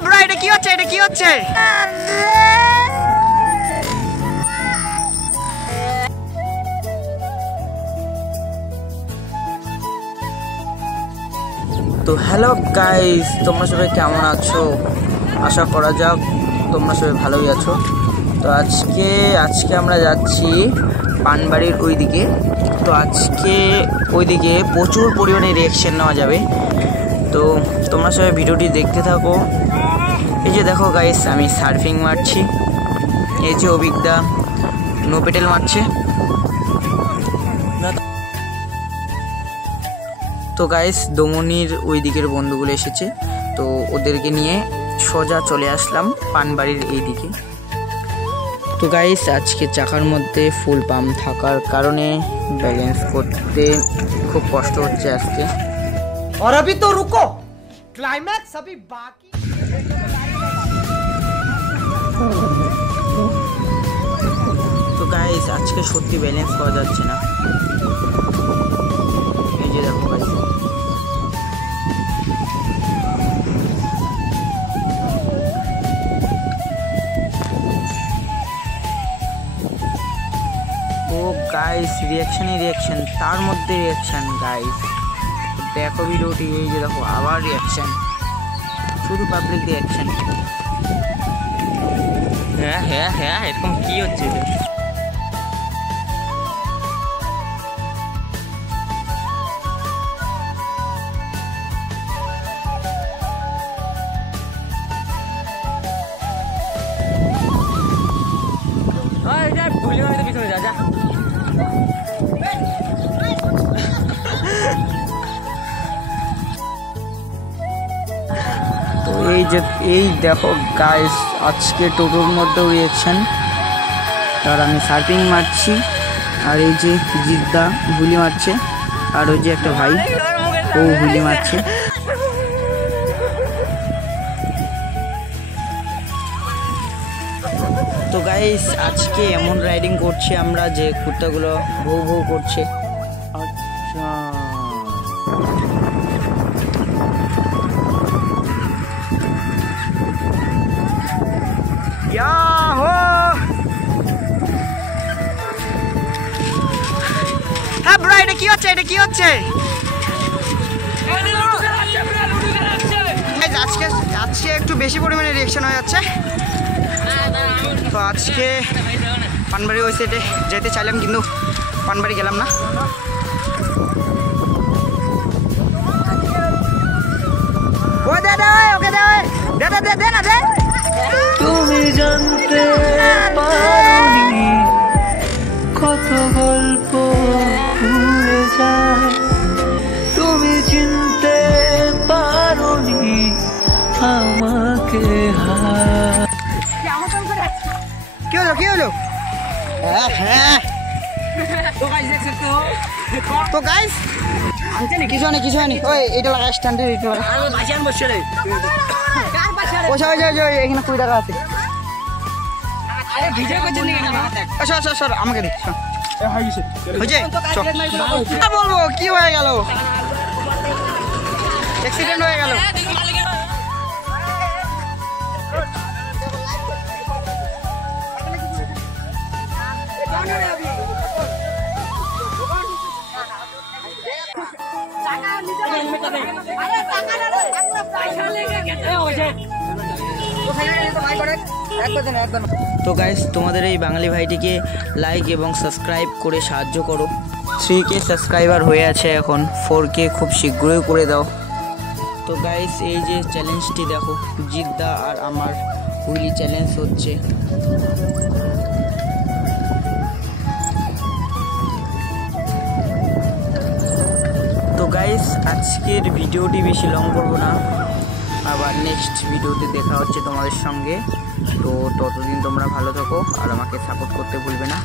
হ্যাঁ ব্রো, এটা কি হচ্ছে? এটা কি হচ্ছে? তো হ্যালো গাইস, তোমরা সবাই কেমন আছো? আশা করা যাক তোমরা সবাই ভালোই আছো। তো আজকে আমরা যাচ্ছি পানবাড়ির ওইদিকে। তো আজকে ওইদিকে প্রচুর পরিমাণে রিয়াকশন নেওয়া যাবে। তো তোমরা সবাই ভিডিওটি দেখতে থাকো। এই যে দেখো গাইস, আমি সার্ফিং মারছি। এই যে অভিজ্ঞতা নো পেটেল মারছে। তো গাইস, দমনির ওই দিকের বন্ধুগুলো এসেছে, তো ওদেরকে নিয়ে সোজা চলে আসলাম পানবাড়ির এই দিকে। তো গাইস, আজকে চাকার মধ্যে ফুল পাম্প থাকার কারণে ব্যালেন্স করতে খুব কষ্ট হচ্ছে আজকে। और अभी तो रुको, क्लाइमैक्स अभी बाकी। তো গাইস, আজকে সত্যি ব্যালেন্স করা যাচ্ছে না। এই যে দেখো গাইস, ও গাইস, রিয়াকশন তার মধ্যে রিয়াকশন গাইস। দেখো ভিডিওটি, এই যে দেখো আবার রিয়াকশন, শুধু পাবলিক রিয়াকশন। হ্যাঁ এরকম কি হচ্ছে? পিছনে যা। তো এই দেখো গাইস, আজকে টোটোর মধ্যেও রিয়েকশন। আর আমি সার্ফিং মারছি, আর এই যে জিদ্দা হুলি মারছে, আর ওই যে একটা ভাই ও হুলি মারছে। তো গাইস, আজকে এমন রাইডিং করছি আমরা যে কুত্তাগুলো ভৌ ভৌ করছে। আচ্ছা, হ্যাঁ ব্রো, এটা কি হচ্ছে? এটা কি হচ্ছে? আজকে একটু বেশি পরিমাণে রিয়েকশন হয়ে যাচ্ছে। তো আজকে পানবাড়ি ওই সাইডে যেতে চাইলাম, কিন্তু পানবাড়ি গেলাম না। ও দাদা, ওকে দাদা দে না দে। তুমি জানতে পারোনি কত গল্প ভুলে যায়, তুমি চিনতে পারোনি আমাকে। কি হলো? হ্যাঁ তো গাইস, কিছু হয়নি। ওই এটা লাগা স্ট্যান্ডে, এটা লাগা। এখানে 20 টাকা আছে। সর আমাকে দে। বলবো কি হয়ে গেল? অ্যাক্সিডেন্ট হয়ে গেল। তো গাইস, তোমাদের এই বাঙালি ভাইটিকে লাইক এবং সাবস্ক্রাইব করে সাহায্য করো। 3K সাবস্ক্রাইবার হয়ে আছে, এখন 4K খুব শীঘ্রই করে দাও। তো গাইস, এই যে চ্যালেঞ্জটি দেখো, জিদ্দা আর আমার হুইলি চ্যালেঞ্জ হচ্ছে। তো গাইস, আজকের ভিডিওটি বেশি লং করবো না, আবার নেক্সট ভিডিওতে দেখা হচ্ছে তোমাদের সঙ্গে। তো ততদিন তোমরা ভালো থাকো আর আমাকে সাপোর্ট করতে ভুলবে না।